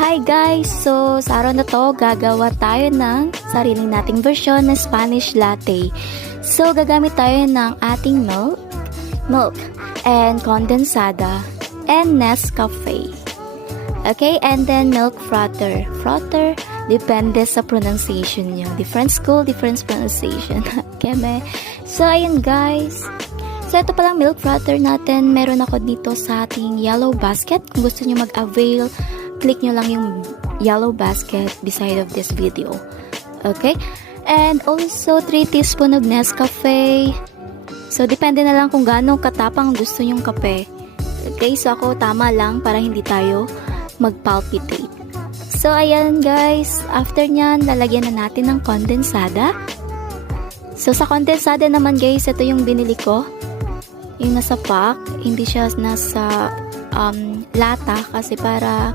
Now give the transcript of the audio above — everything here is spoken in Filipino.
Hi guys! So, sa araw na to, gagawa tayo ng sarili nating version ng Spanish latte. So, gagamit tayo ng ating milk, and condensada, and Nescafe. Okay, and then milk frother. Frother, depende sa pronunciation nyo. Different school, different pronunciation. Keme. So, ayun guys. So, ito palang milk frother natin. Meron ako dito sa ating yellow basket. Kung gusto nyo mag-avail, click nyo lang yung yellow basket beside of this video. Okay? And also, 3 teaspoon of Nescafe. So, depende na lang kung gaano katapang gusto nyong kape. Okay? So, ako tama lang para hindi tayo mag-palpitate. So, ayan guys. After nyan, lalagyan na natin ng condensada. So, sa condensada naman guys, ito yung binili ko. Yung nasa pack. Hindi siya nasa lata kasi para